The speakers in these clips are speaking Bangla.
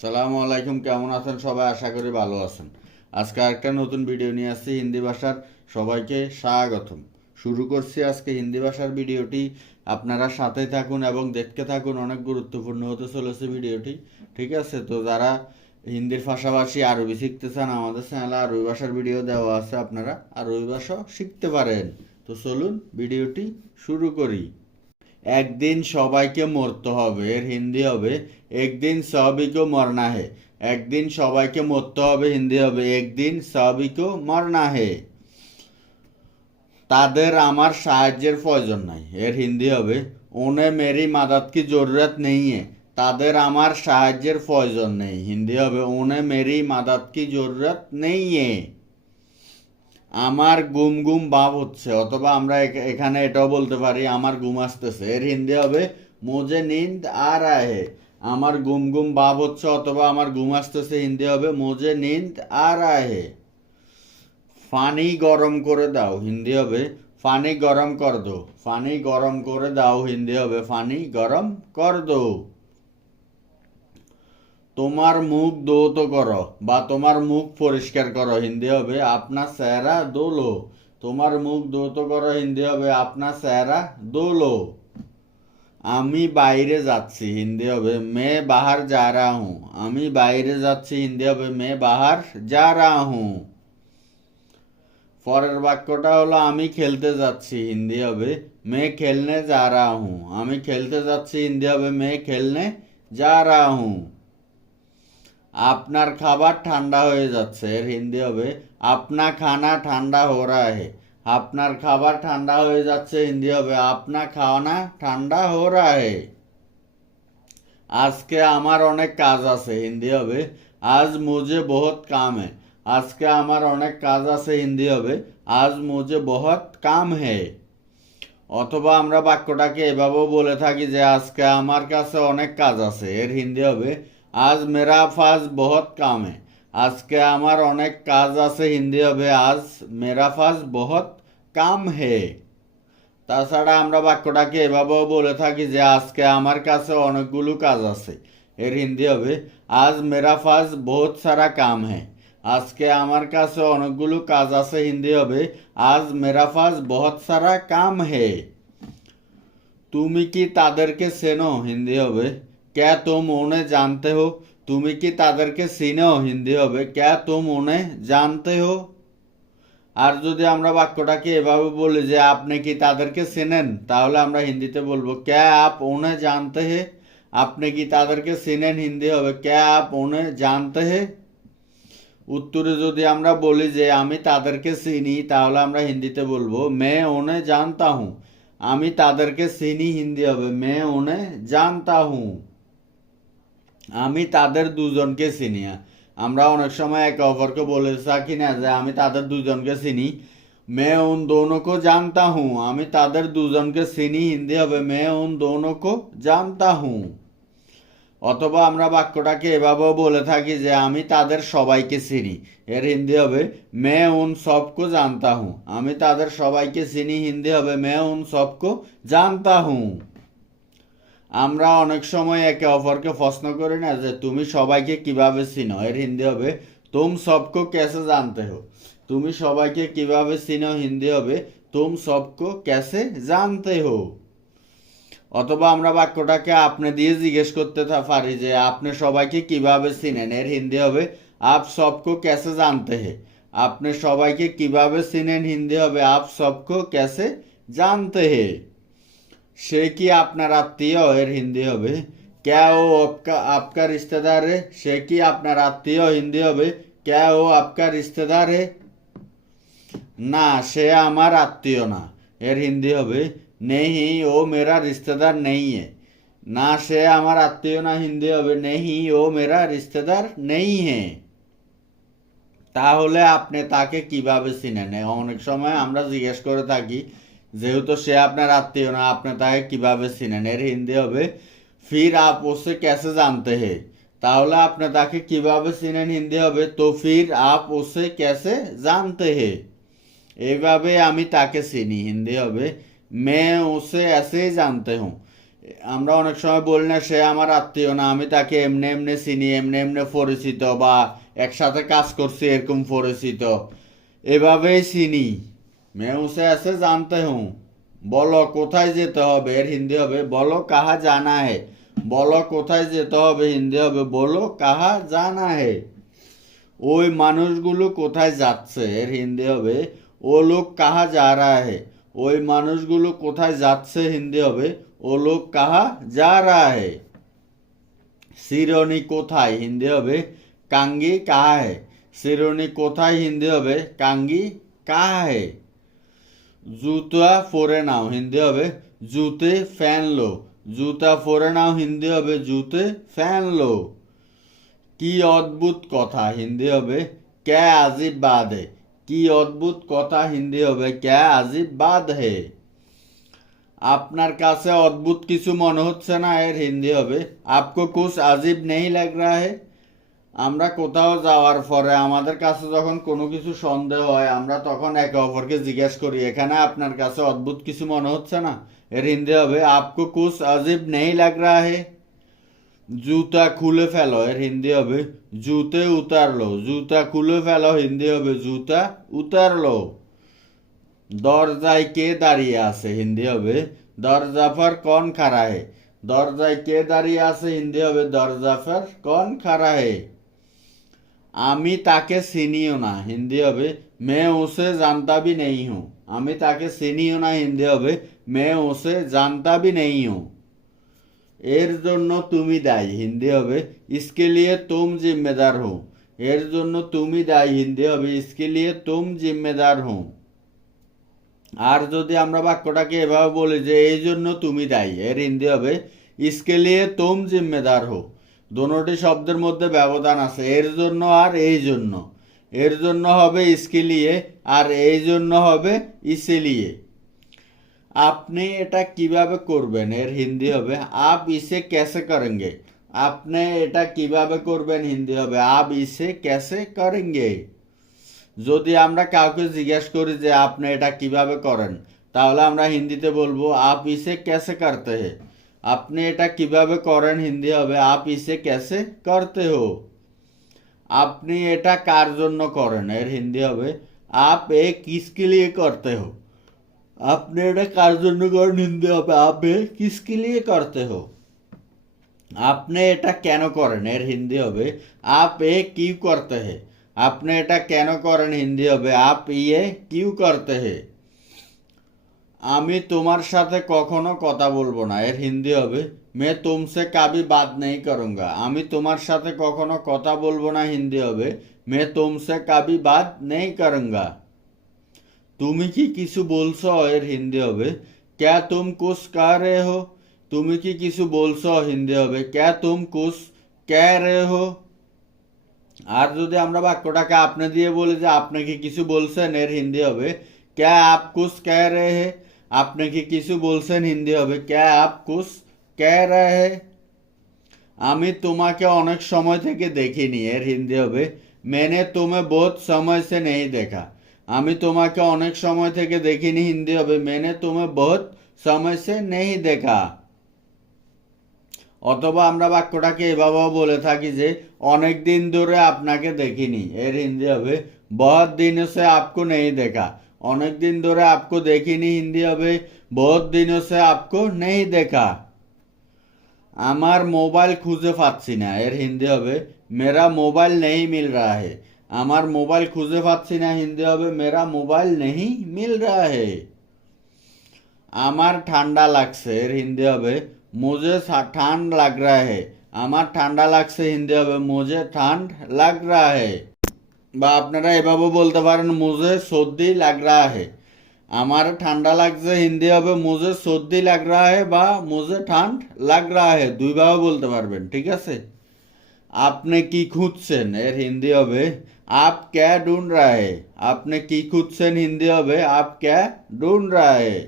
সালামু আলাইকুম, কেমন আছেন সবাই? আশা করি ভালো আছেন। আজকে একটা নতুন ভিডিও নিয়ে আসছি, হিন্দি ভাষার সবাইকে স্বাগতম। শুরু করছি আজকে হিন্দি ভাষার ভিডিওটি। আপনারা সাথে থাকুন এবং দেখতে থাকুন, অনেক গুরুত্বপূর্ণ হতে চলেছে ভিডিওটি। ঠিক আছে? তো যারা হিন্দির পাশাপাশি আরবি শিখতে চান, আমাদের চ্যানেলে আরবি ভাষার ভিডিও দেওয়া আছে, আপনারা আরবি ভাষাও শিখতে পারেন। তো চলুন ভিডিওটি শুরু করি। একদিন সবাইকে মরতে হবে, এর হিন্দি হবে, একদিন সবিকো মরনা হে। একদিন সবাইকে মরতে হবে, হিন্দি হবে, একদিন সবিকো মরনা হে। তাদের আমার সাহায্যের প্রয়োজন নাই, এর হিন্দি হবে ওনে মেরি মাদাত কি জরুরত নেই তাদের আমার সাহায্যের প্রয়োজন নেই। হিন্দি হবে ওনে মেরি মাদাত কি জরুরত নেই আমার গুম গুম ভাব হচ্ছে, অথবা আমরা এখ- এখানে এটাও বলতে পারি, আমার ঘুম আসতেছে। এর হিন্দি হবে, মোজে নিন্দ আর আহে। আমার গুম গুম ভাব হচ্ছে, অথবা আমার ঘুম আসতেছে, হিন্দি হবে, মোজে নিন্দ আর আহে। পানি গরম করে দাও, হিন্দি হবে পানি গরম কর দো। পানি গরম করে দাও, হিন্দি হবে পানি গরম কর দো। তোমার মুখ দৌত করো বা তোমার মুখ পরিষ্কার করো, হিন্দি হবে আপনার চেহারা দোলো। তোমার মুখ দৌত করো, হিন্দি হবে আপনার চেহারা দোলো। আমি বাইরে যাচ্ছি, হিন্দি হবে মে বাহার যা রা হুঁ। আমি বাইরে যাচ্ছি, হিন্দি হবে মে বাহার যা রা হুঁ। পরের বাক্যটা হলো, আমি খেলতে যাচ্ছি, হিন্দি হবে মে খেলনে যা রা হুঁ। আমি খেলতে যাচ্ছি, হিন্দি হবে মে খেলনে যা রা হুঁ। আপনার খাবার ঠান্ডা হয়ে যাচ্ছে, এর হিন্দি হবে, আপনা খানা ঠান্ডা হো রা হে। আপনার খাবার ঠান্ডা হয়ে যাচ্ছে, হিন্দি হবে, আপনা খাওয়ানা ঠান্ডা হো রা হে। আজকে আমার অনেক কাজ আছে, হিন্দি হবে, আজ মুঝে বহুত কাম হে আজকে আমার অনেক কাজ আছে, হিন্দি হবে, আজ মুঝে বহুত কাম হে অথবা আমরা বাক্যটাকে এভাবেও বলে থাকি যে, আজকে আমার কাছে অনেক কাজ আছে। এর হিন্দি হবে আজ মেরা ফাজ বহুত কাম হে আজকে আমার অনেক কাজ আছে হিন্দি হবে। আজ মেরা ফাজ বহুত কাম হে তাছাড়া আমরা বাক্যটাকে এভাবেও বলে থাকি যে আজকে আমার কাছে অনেকগুলো কাজ আছে এর হিন্দি হবে। আজ মেরা ফাজ বহুত সারা কাম হে আজকে আমার কাছে অনেকগুলো কাজ আছে হিন্দি হবে। আজ মেরা ফাজ বহুত সারা কাম হে তুমি কি তাদেরকে চেনো হিন্দি হবে? क्या तुम उन्हें जानते हो? তুমি কি তাদেরকে চিনো হিন্দি হবে ক্যা তুম উনে জানতে হো আর যদি আমরা বাক্যটাকে এভাবে বলি যে আপনি কি তাদেরকে চেনেন, তাহলে আমরা হিন্দিতে বলব, ক্যা আপ উনে জানতে হে? আপনি কি তাদেরকে চেনেন, হিন্দি হবে, ক্যা আপ উনে জানতে হে? উত্তরে যদি আমরা বলি যে আমি তাদেরকে চিনি, তাহলে আমরা হিন্দিতে বলব, মে উনে জানতা হুঁ। আমি তাদেরকে চিনি, হিন্দি হবে, মে উনে জানতা হুঁ। আমি তাদের দুজনকে চিনি আমরা অনেক সময় একে অপরকে বলে থাকি না যে আমি তাদের দুজনকে চিনি। মে উন দোনো কো জানতা হুঁ। আমি তাদের দুজনকে চিনি, হিন্দি হবে মে উন কো জানতা হুঁ। অথবা আমরা বাক্যটাকে এভাবেও বলে থাকি যে আমি তাদের সবাইকে চিনি। এর হিন্দি হবে মে উন সবকো জানতা হুঁ। আমি তাদের সবাইকে চিনি, হিন্দি হবে মে উন সবকো জানতা হুঁ। আমরা অনেক সময় একে অপরকে প্রশ্ন করি না যে তুমি সবাইকে কীভাবে চিনো? এর হিন্দি হবে, তুম সবকো ক্যাসে জানতে হো? তুমি সবাইকে কীভাবে চিনো? হিন্দি হবে, তুম সবকো ক্যাসে জানতে হো? অথবা আমরা বাক্যটাকে আপনি দিয়ে জিজ্ঞেস করতে পারি যে, আপনি সবাইকে কীভাবে চিনেন? এর হিন্দি হবে, আপ সবকো কেসে জানতে হে। আপনি সবাইকে কীভাবে চিনেন? হিন্দি হবে, আপ সবকো ক্যাসে জানতে হে। সে কি আপনার আত্মীয়? এর হিন্দি হবে। क्या ও আপকা आपका रिश्तेदार है সে কি আপনার আত্মীয়? হিন্দি হবে। क्या ও আপকা রিস্তেদার है না, সে আমার আত্মীয় না। এর হিন্দি হবে। নেহি ও মেরা রিস্তেদার নেই হে। না, সে আমার আত্মীয় না, হিন্দি হবে। নেহি ও মেরা রিস্তেদার নেই হে। তাহলে আপনি তাকে কীভাবে চিনেন? অনেক সময় আমরা জিজ্ঞেস করে থাকি যেহেতু সে আপনার আত্মীয় না, আপনি তাকে কীভাবে চিনেন? এর হিন্দি হবে, ফির আপ ওসে ক্যাসে জানতে হে? তাহলে আপনি তাকে কীভাবে চিনেন হিন্দি হবে, তো ফির আপ ওসে ক্যাসে জানতে হে? এইভাবে আমি তাকে চিনি, হিন্দি হবে, মে ওসে এসে জানতে হুঁ আমরা অনেক সময় বলি না, সে আমার আত্মীয় না, আমি তাকে এমনি এমনি চিনি, এমনি এমনি পরিচিত বা একসাথে কাজ করছি, এরকম পরিচিত। এভাবেই চিনি। মেউসে আছে জানতে হু বলো কোথায় যেতে হবে এর হিন্দি হবে বলো কাহা জানা হে বলো কোথায় যেতে হবে হিন্দি হবে বলো কাহা জানা হে ওই মানুষগুলো কোথায় যাচ্ছে এর হিন্দি হবে ও লোক কাহা যা রা হে ওই মানুষগুলো কোথায় যাচ্ছে হিন্দি হবে ও লোক কাহা যা রা হে সিরনি কোথায় হিন্দি হবে কাঙ্গি কাহা হে সিরনি কোথায় হিন্দি হবে কাঙ্গি কাহা হে জুতা পরে নাও, হিন্দি হবে জুতে ফ্যান লো। জুতা পরে নাও, হিন্দি হবে জুতে ফ্যান লো। কি অদ্ভুত কথা, হিন্দি হবে ক্যা আজিব বাদ। হে কি অদ্ভুত কথা, হিন্দি হবে ক্যা আজিব বাদ। হে আপনার কাছে অদ্ভুত কিছু মনে হচ্ছে না, এর হিন্দি হবে, আপকো কুছ আজিব নেই লাগ রা হে? আমরা কোথাও যাওয়ার পরে আমাদের কাছে যখন কোনো কিছু সন্দেহ হয়, আমরা তখন একে অপরকে জিজ্ঞেস করি, এখানে আপনার কাছে অদ্ভুত কিছু মনে হচ্ছে না? এর হিন্দি হবে, আপকো কুছ আজিব নেই লাগ রা হে? জুতা খুলে ফেলো এর হিন্দি হবে, জুতে উতারলো জুতা খুলে ফেলো হিন্দি হবে, জুতা উতারলো দরজায় কে দাঁড়িয়ে আছে? হিন্দি হবে, দরজা ফর কন খারা হে? দরজায় কে দাঁড়িয়ে আছে? হিন্দি হবে, দরজা ফর কন খারা হে? আমি তাকে চিনিও না, হিন্দি হবে, মে ওসে জানতা ভি নেই হুঁ। আমি তাকে চিনিও না, হিন্দি হবে, মে ওসে জানতা ভি নেই হুঁ। এর জন্য তুমি দায়ী, হিন্দি হবে, ইসকে লিয়ে তুম জিম্মেদার হো। এর জন্য তুমি দায়ী, হিন্দি হবে, ইসকে লিয়ে তুম জিম্মেদার হো। আর যদি আমরা বাক্যটাকে এভাবে বলি যে, এই জন্য তুমি দায়ী, এর হিন্দি হবে, ইসকে লিয়ে তুম জিম্মেদার হো। দোনোটি শব্দের মধ্যে ব্যবধান আছে, এর জন্য আর এই জন্য। এর জন্য হবে ইসকে লিয়ে আর এই জন্য হবে ইসেলিয়ে। আপনি এটা কীভাবে করবেন? এর হিন্দি হবে, আপ ইসে ক্যাসে করেঙ্গে? আপনি এটা কীভাবে করবেন? হিন্দি হবে, আপ ইসে ক্যাসে করেঙ্গে? যদি আমরা কাউকে জিজ্ঞেস করি যে আপনি এটা কীভাবে করেন, তাহলে আমরা হিন্দিতে বলব, আপ ইসে ক্যাসে করতে হে। আপনি এটা কীভাবে করেন হিন্দি হবে? আপ ইসে ক্যাসে করতে হো। আপনি এটা কার জন্য করেন? এর হিন্দি হবে, আপ এ কিসকে লিয়ে করতে হো? আপনি এটা কার জন্য করেন? হিন্দি হবে, আপে কিসকে লিয়ে করতে হো? আপনি এটা কেন করেন? এর হিন্দি হবে, আপ এ কিউ করতে হে। আপনি এটা কেন করেন? হিন্দি হবে, আপ ইয়ে কিউ করতে হে। আমি তোমার সাথে কখনো কথা বলব না। এর হিন্দি হবে, মে তুমসে কাবি বাদ নেই করুঙ্গা। আমি তোমার সাথে কখনো কথা বলব না, হিন্দি হবে, মে তুমসে কাবি বাদ নেই করুঙ্গা। তুমি কি কিছু বলছো? এর হিন্দি হবে, ক্যা তুম কুছ কহ রে হো? তুমি কি কিছু বলছো? হিন্দি হবে, ক্যা তুম কুছ ক্যা রে হো? আর যদি আমরা বাক্যটাকে আপনি দিয়ে বলি যে আপনি কি কিছু বলছেন, এর হিন্দি হবে, ক্যা আপ কুছ ক্যা রে হে? আপনি কি কিছু বলছেন হিন্দি হবে। ক্যা আপ কুছ ক্যা রে আমি তোমাকে অনেক সময় থেকে দেখিনি, এর হিন্দি হবে। মেনে তুমি বহুত সময় সে নেই দেখা। আমি তোমাকে অনেক সময় থেকে দেখিনি, হিন্দি হবে। মেনে তুমি বহুত সময় সে নেই দেখা। অথবা আমরা বাক্যটাকে এভাবেও বলে থাকি যে, অনেক দিন ধরে আপনাকে দেখিনি, এর হিন্দি হবে। বহুত দিন সে আপকো নেই দেখা। অনেক দিন ধরে আপকো দেখিনি হিন্দি হবে বহুত দিন সে আপকো নেই দেখা। আমার মোবাইল খুঁজে পাচ্ছি না এর হিন্দি হবে মেরা মোবাইল নেই মিল রা হে। আমার মোবাইল খুঁজে পাচ্ছি না হিন্দি হবে মেরা মোবাইল নেই মিল রা হে। আমার ঠান্ডা লাগছে এর হিন্দি হবে মুঝে ঠান্ড লাগ রা হে। আমার ঠান্ডা লাগছে হিন্দি হবে মুঝে ঠান্ড লাগ রা হে। বা আপনারা এভাবে বলতে পারেন মুঝে সর্দি লাগ রা হে। আমার ঠান্ডা লাগছে, হিন্দি হবে মুঝে সর্দি লাগ রা হে বা মুঝে ঠান্ড লাগ রা হে। দুইভাবে বলতে পারবেন, ঠিক আছে? আপনি কি খুঁজছেন? এর হিন্দি হবে, আপ ক্যা ডুন রা হে? আপনি কি খুঁজছেন? হিন্দি হবে, আপ ক্যা ডুন রা হে?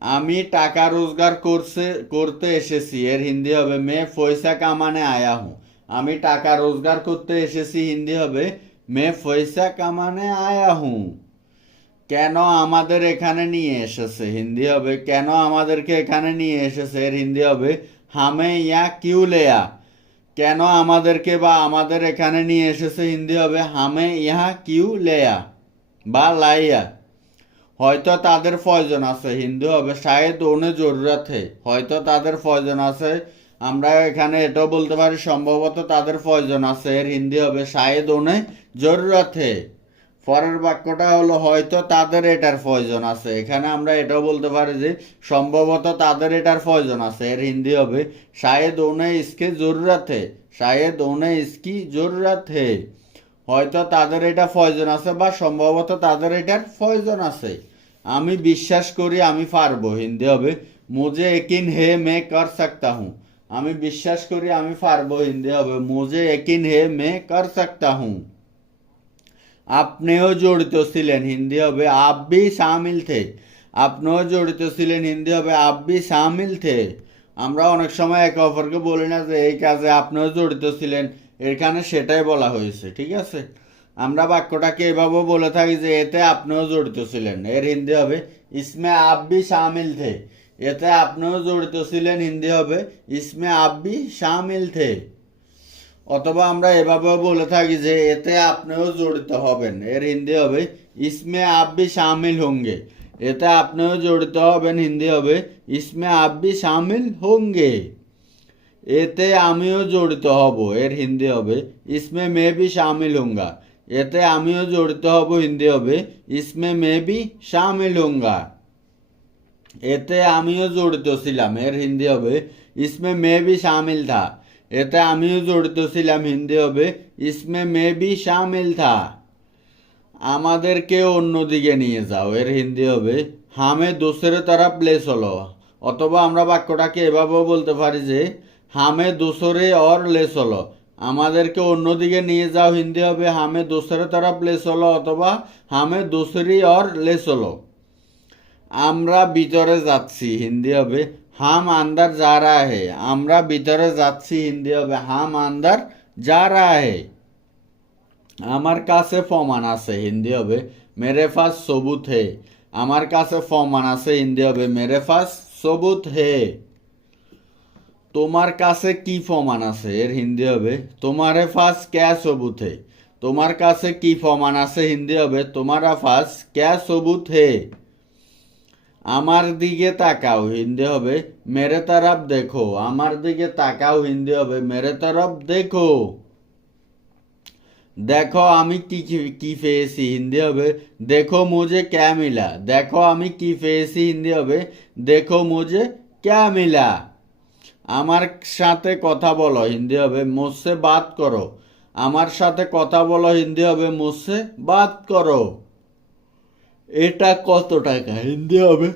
আমি টাকা রোজগার করছে, করতে এসেছি। এর হিন্দি হবে, মে পয়সা কামানে আয়া হুঁ আমি টাকা রোজগার করতে এসেছি, হিন্দি হবে, মে পয়সা কামানে আয়া হুঁ। কেন আমাদের এখানে নিয়ে এসেছে? হিন্দি হবে, কেন আমাদেরকে এখানে নিয়ে এসেছে? এর হিন্দি হবে, হামে ইয়া কিউ লেয়া? কেন আমাদেরকে বা আমাদের এখানে নিয়ে এসেছে? হিন্দি হবে, হামে ইহা কিউ লেয়া বা লাইয়া। হয়তো তাদের প্রয়োজন আছে। হিন্দি হবে, শায়দ ওনে জরুরত। হয়তো তাদের প্রয়োজন আছে আমরা এখানে এটাও বলতে পারি, সম্ভবত তাদের প্রয়োজন আছে। এর হিন্দি হবে শায়দ ওনে জরুরত। হে পরের বাক্যটা হলো, হয়তো তাদের এটার প্রয়োজন আছে। এখানে আমরা এটাও বলতে পারি যে, সম্ভবত তাদের এটার প্রয়োজন আছে। এর হিন্দি হবে শায়দ ওনে ইসকে জরুরত। হে ওনে ইসকি জরুরত। হে হয়তো তাদের এটা প্রয়োজন আছে বা সম্ভবত তাদের এটার প্রয়োজন আছে। আমি বিশ্বাস করি, আমি পারব। হিন্দি হবে, মুঝে একিন হে, মে কর সকতা হুঁ আমি বিশ্বাস করি আমি পারব, হিন্দি হবে। মুঝে একিন হে মে কর সকতা হুঁ। আপনিও জড়িত ছিলেন, হিন্দি হবে। আপ ভি শামিল থে। আপনিও জড়িত ছিলেন, হিন্দি হবে। আপ ভি শামিল থে। আমরা অনেক সময় একে অপরকে বলি না যে, এই কাজে আপনিও জড়িত ছিলেন। এখানে সেটাই বলা হয়েছে, ঠিক আছে? আমরা বাক্যটাকে এভাবেও বলে থাকি যে, এতে আপনিও জড়িত ছিলেন। এর হিন্দি হবে, ইসমে আপ ভি শামিল থে। এতে আপনিও জড়িত ছিলেন, হিন্দি হবে। ইসমে ভি শামিল থে। অথবা আমরা এভাবেও বলে থাকি যে, এতে আপনিও জড়িত হবেন। এর হিন্দি হবে, ইসমে ভি শামিল হোঙ্গে। এতে আপনিও জড়িত হবেন, হিন্দি হবে, ইসমে ভি শামিল হোঙ্গে। এতে আমিও জড়িত হব, এর হিন্দি হবে, ইসমে মে বি শামিল হোঙ্গা। এতে আমিও জড়িত হব, হিন্দি হবে, ইসমে মে বি শামিল হোঙ্গা। এতে আমিও জড়িত ছিলাম, এর হিন্দি হবে, ইসমে মে বি শামিল থা। এতে আমিও জড়িত ছিলাম, হিন্দি হবে, ইসমে মে বি শামিল থা। আমাদেরকে অন্যদিকে নিয়ে যাও, এর হিন্দি হবে, হামে দোসরে তারা প্লেস হলো অথবা আমরা বাক্যটাকে এভাবেও বলতে পারি যে, হামে দোসরে অর লেস হলো আমাদেরকে অন্যদিকে নিয়ে যাও, হিন্দি হবে, হামে দোসরে তারা প্লেস হলো অথবা, হামে দোসরি অর লেস হলো আমরা ভিতরে যাচ্ছি, হিন্দি হবে, হাম আন্দার যা রা হে। আমরা ভিতরে যাচ্ছি, হিন্দি হবে, হাম আন্দার যা রা হে। আমার কাছে প্রমাণ আছে, হিন্দি হবে, মেরে ফাস সবুত হে। আমার কাছে প্রমাণ আছে, হিন্দি হবে, মেরে ফাস সবুত হে। তোমার কাছে কি প্রমাণ আছে? এর হিন্দি হবে, তোমারে ফাস ক্যা সবুত হে? তোমার কাছে কি প্রমাণ আছে, হিন্দি হবে, তোমারা ফাস ক্যা সবুত হে? আমার দিকে তাকাও, হিন্দি হবে, মেরে তরফ দেখো। আমার দিকে তাকাও, হিন্দি হবে, মেরে তরফ দেখো। দেখো আমি কি, কি- পেয়েছি, হিন্দি হবে, দেখো মুঝে ক্যা মিলা। দেখো আমি কি পেয়েছি, হিন্দি হবে, দেখো মুঝে ক্যা মিলা। আমার সাথে কথা বলো, হিন্দি হবে, মুঝসে বাত করো। আমার সাথে কথা বলো, হিন্দি হবে, মুঝসে বাত করো। এটা কত টাকা হিন্দি হবে?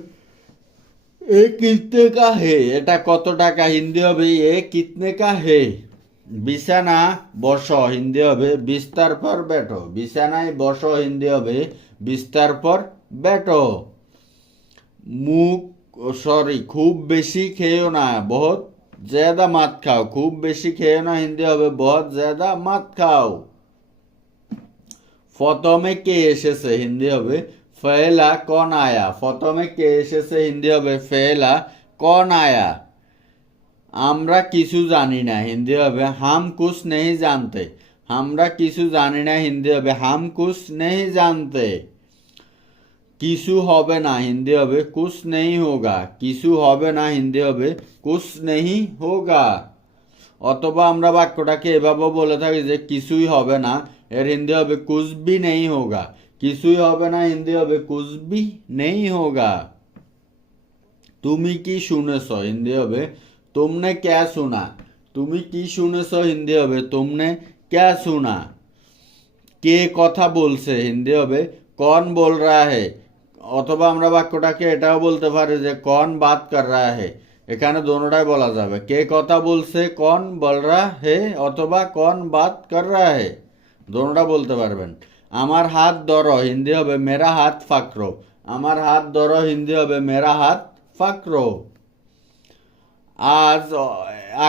এ কিতনে কা হে? এটা কত টাকা হিন্দি হবে? এ কিতনে কা হে? বিছানা বস, হিন্দি হবে বিস্তার পর বেটো বিছানায় বস, হিন্দি হবে বিস্তার পর বেটো মুখ, সরি, খুব বেশি খেয়েও না, বহুত জ্যাদা মাত খাও। খুব বেশি খেয়েও না, হিন্দি হবে বহুত জ্যাদা মাত খাও। প্রথমে কে এসেছে? হিন্দি হবে ফেলা কন আয়া প্রথমে কে এসেছে হিন্দি হবে ফেলা কন আয়া আমরা কিছু জানি না, হিন্দি হবে হাম কুছ নেই জানতে। আমরা কিছু জানি না, হিন্দি হবে হাম কুছ নেই জানতে। কিছু হবে না, হিন্দি হবে কুছ নেই হোগা। কিছু হবে না, হিন্দি হবে কুছ নেই হোগা। অথবা আমরা বাক্যটাকে এভাবে বলে থাকি যে কিছুই হবে না, এর হিন্দি হবে কুছ বি নেই হোগা। কিছুই হবে না, হিন্দি হবে। কুজবি নেই হোগা। তুমি কি শুনেছ? হিন্দি হবে। তোমনে ক্যা শোনা? তুমি কি শুনেছ হিন্দি হবে? তোমনে ক্যা শোনা? কে কথা বলছে? হিন্দি হবে। কন বল রা হে? অথবা আমরা বাক্যটাকে এটাও বলতে পারি যে, কন বাত কর রা হে? এখানে দোনোটাই বলা যাবে। কে কথা বলছে, কন বল রা হে? অথবা কন বাত কর রা হে? দোনোটা বলতে পারবেন। আমার হাত ধরো, হিন্দি হবে মেরা হাত ফাকরো। আমার হাত ধরো, হিন্দি হবে মেরা হাত ফাকরো। আজ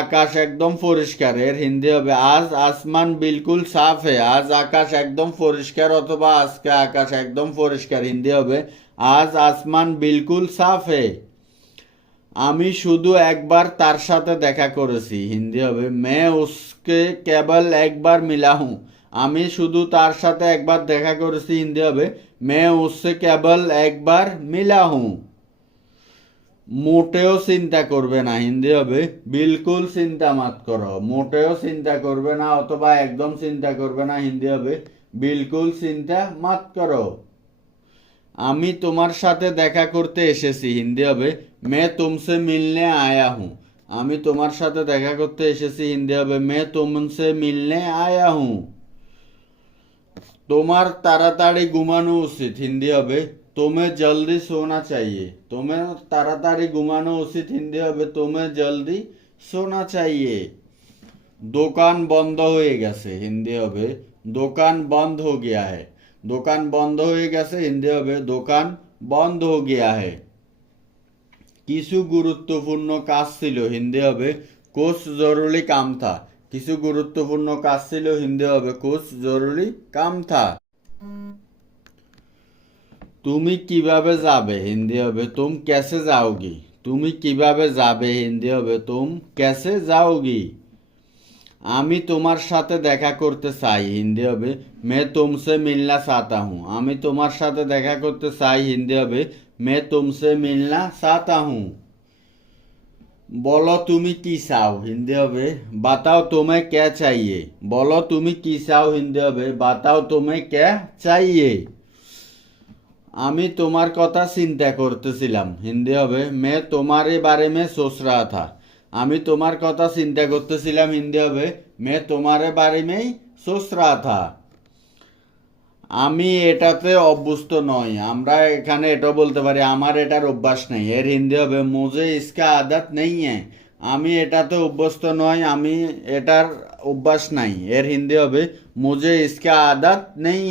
আকাশ একদম পরিষ্কার, এর হিন্দি হবে আজ আসমান বিলকুল সাফ হে। আজ আকাশ একদম পরিষ্কার অথবা আজকে আকাশ একদম পরিষ্কার, হিন্দি হবে আজ আসমান বিলকুল সাফ হে। আমি শুধু একবার তার সাথে দেখা করেছি, হিন্দি হবে মে উসকে কেবল একবার মিলা হুঁ আমি শুধু তার সাথে একবার দেখা করেছি হিন্দি হবে মে উসসে কেবল একবার মিলা হুঁ মোটেও চিন্তা করবে না হিন্দি হবে বিলকুল চিন্তা মাত করো। মোটেও চিন্তা করবে না অথবা একদম চিন্তা করবে না হিন্দি হবে বিলকুল চিন্তা মাত করো। আমি তোমার সাথে দেখা করতে এসেছি হিন্দি হবে মে তুমসে মিলনে আয়া হুঁ আমি তোমার সাথে দেখা করতে এসেছি হিন্দি হবে মে তুমসে মিলনে আয়া হুঁ তোমার তাড়াতাড়ি ঘুমানো উচিত, হিন্দি হবে। তোমে জলদি সোনা চাইয়ে। তোমে তাড়াতাড়ি ঘুমানো উচিত, হিন্দি হবে। তোমে জলদি সোনা চাইয়ে। দোকান বন্ধ হয়ে গেছে, হিন্দি হবে। দোকান বন্ধ হো গিয়া হে। দোকান বন্ধ হয়ে গেছে, হিন্দি হবে। দোকান বন্ধ হো গিয়া হে। কিছু গুরুত্বপূর্ণ কাজ ছিল, হিন্দি হবে। কোচ জরুরি কাম থা। কিছু গুরুত্বপূর্ণ কাজ ছিল, হিন্দি হবে, কোচ, জরুরি কাম থা। তুমি কীভাবে যাবে, হিন্দি হবে, তুম ক্যাসে যাওগি? তুমি কীভাবে যাবে, হিন্দি হবে, তুম ক্যাসে যাওগি? আমি তোমার সাথে দেখা করতে চাই, হিন্দি হবে, মে তুমসে মিলনা চাতা হুঁ। আমি তোমার সাথে দেখা করতে চাই, হিন্দি হবে, মে তুমসে মিলনা চাতা হুঁ। বলো তুমি কি চাও হিন্দি হবে, বাতাও তুমি কে চাইয়ে? বলো তুমি কি চাও হিন্দি হবে, বাতাও তুমি কে চাইয়ে? আমি তোমার কথা চিন্তা করতেছিলাম, হিন্দি হবে, মে তোমারে বারে মে সোচ রাহা থা। আমি তোমার কথা চিন্তা করতেছিলাম, হিন্দি হবে, মে তোমারে বারে মেই সোচ রাহা থা। আমি এটাতে অভ্যস্ত নই। আমরা এখানে এটা বলতে পারি, আমার এটার অভ্যাস নেই। এর হিন্দি হবে মুজে ইসকা আদাত নেই আমি এটাতে অভ্যস্ত নই, আমি এটার অভ্যাস নাই। এর হিন্দি হবে মুজে ইসকা আদাত নেই